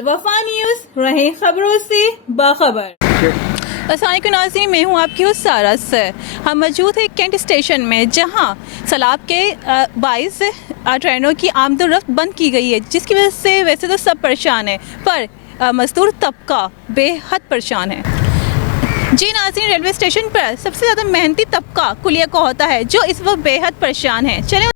अलवफा news रहे खबरों से बाखबर। अस्सलाम नाज़रीन, मैं हूँ आपकी उस सारा से। हम मौजूद हैं कैंट स्टेशन में, जहाँ सैलाब के बाइस ट्रेनों की आमदोरफ्त बंद की गई है, जिसकी वजह से वैसे तो सब परेशान हैं, पर मजदूर तबका बेहद परेशान है। जी नाज़रीन, रेलवे स्टेशन पर सबसे ज़्यादा मेहनती तबका कुलिया का होता है, जो इस वक्त बेहद परेशान है। चलें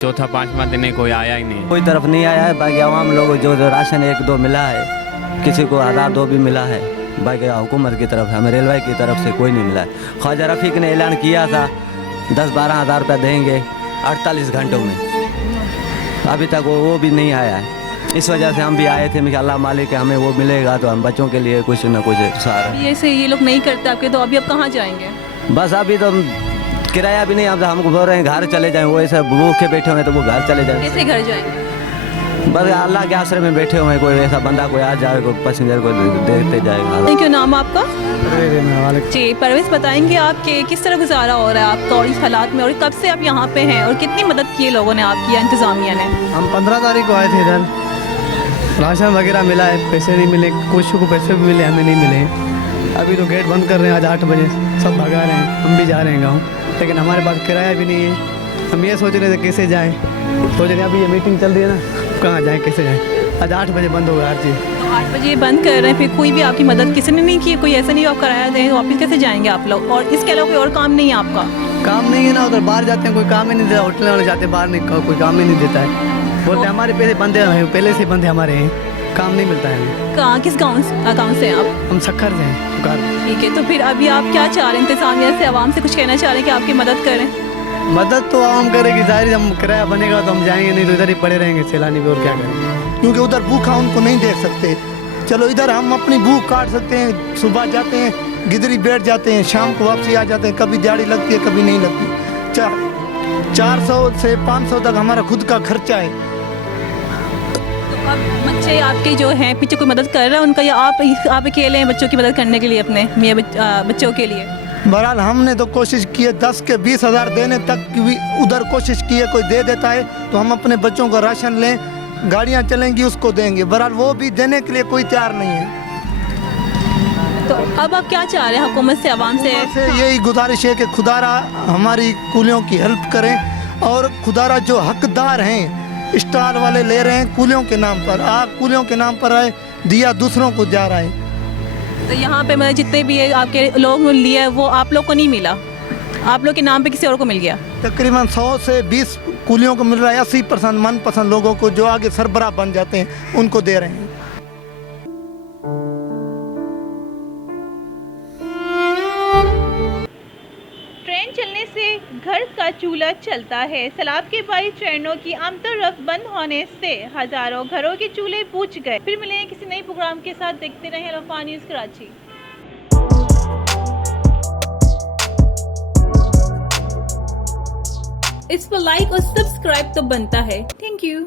चौथा पांचवा दिन कोई आया ही नहीं, कोई तरफ नहीं आया है। बाकी आवाम लोगों जो राशन एक दो मिला है, किसी को 1000-2 भी मिला है। बाकी हुकूमत की तरफ हमें रेलवे की तरफ से कोई नहीं मिला है। ख्वाजा रफ़ीक ने ऐलान किया था 10-12 हज़ार रुपये देंगे 48 घंटों में, अभी तक वो भी नहीं आया है। इस वजह से हम भी आए थे, मैं अल्लाह मालिक है, हमें वो मिलेगा तो हम बच्चों के लिए कुछ न कुछ सहारा। ये लोग नहीं करते आपके, तो अभी आप कहाँ जाएंगे? बस अभी तो किराया भी नहीं, अब हमको बोल रहे हैं घर चले जाएं। वो ऐसे भूखे बैठे हुए हैं तो वो घर चले जाएं। कैसे घर जाएंगे? बस अल्लाह के आश्रय में बैठे हुए हैं, कोई ऐसा बंदा कोई आ जाए, कोई पैसेंजर को देखते जाएगा। क्यों नाम आपका? जी परवेज, बताएंगे आप कि किस तरह गुजारा हो रहा है आपका और इस हालात में, और कब से आप यहाँ पे हैं और कितनी मदद की लोगों ने आपकी, इंतज़ामिया ने? हम 15 तारीख को आए थे इधर, राशन वगैरह मिला है, पैसे नहीं मिले, कुछ को पैसे भी मिले, हमें नहीं मिले। अभी तो गेट बंद कर रहे हैं, आज 8 बजे सब भगा रहे हैं, हम भी जा रहे हैं गाँव, लेकिन हमारे पास किराया भी नहीं है। हम ये सोच रहे थे कैसे जाएं, सोच रहे हैं अभी ये मीटिंग चल रही है ना, कहाँ जाएं कैसे जाएं। आज 8 बजे बंद होगा हर चीज़। तो 8 बजे बंद कर रहे हैं, फिर कोई भी आपकी मदद किसी ने नहीं की? कोई ऐसा नहीं आप किराया दें, वापस कैसे जाएंगे आप लोग? और इसके अलावा कोई और काम नहीं है आपका? काम नहीं है ना, उधर बाहर जाते हैं, कोई काम ही नहीं देता, होटल वाले जाते हैं बाहर, नहीं कोई काम ही नहीं देता है। बोलते हैं हमारे पैसे बंद है, पहले से बंद है हमारे हैं, काम नहीं मिलता है। कहाँ, किस गाँव से हैं आप? हम सक्खर से हैं। ठीक है, तो फिर अभी आप क्या चाह रहे हैं? इंतज़ामिया से, आवाम से कुछ कहना चाह रहे हैं कि आपकी मदद करें? मदद तो आवाम करेगी, जाहिर हम किराया बनेगा तो हम जाएंगे, नहीं तो इधर ही पड़े रहेंगे सैलानी भी, और क्या करेंगे, क्योंकि उधर भूखा उनको नहीं देख सकते। चलो इधर हम अपनी भूख काट सकते हैं, सुबह जाते हैं गिदरी बैठ जाते हैं, शाम को वापसी आ जाते हैं, कभी दिहाड़ी लगती है कभी नहीं लगती। 400 से 500 तक हमारा खुद का खर्चा है। अब बच्चे आपके जो हैं पीछे कोई मदद कर रहा है उनका, या आप अकेले हैं बच्चों की मदद करने के लिए, अपने मियाँ बच्चों के लिए? बहरहाल हमने तो कोशिश की है 10 के 20 हज़ार देने तक की भी उधर कोशिश की है, कोई दे देता है तो हम अपने बच्चों का राशन लें, गाड़ियाँ चलेंगी उसको देंगे। बहरहाल वो भी देने के लिए कोई तैयार नहीं है। तो अब आप क्या चाह रहे हैं हुकूमत से, आवाम से? यही गुजारिश है कि खुदारा हमारी कूलियों की हेल्प करें, और खुदारा जो हकदार हैं, स्टार वाले ले रहे हैं कूलियों के नाम पर, कूलियों के नाम पर आए दिया दूसरों को जा रहा है। तो यहाँ पे मैं जितने भी आपके लोग लिए वो आप लोग को नहीं मिला, आप लोग के नाम पे किसी और को मिल गया? तकरीबन 100 से 20 कूलियों को मिल रहा है, 80% मनपसंद लोगों को जो आगे सरबराह बन जाते हैं उनको दे रहे हैं। ट्रेन चलने से घर का चूल्हा चलता है। सैलाब के बाइस ट्रेनों की आमदोरफ्त बंद होने से हजारों घरों के चूल्हे बुझ गए। फिर मिलेंगे किसी नए प्रोग्राम के साथ, देखते रहें अलवफा न्यूज़ कराची। इस पर लाइक और सब्सक्राइब तो बनता है। Thank you.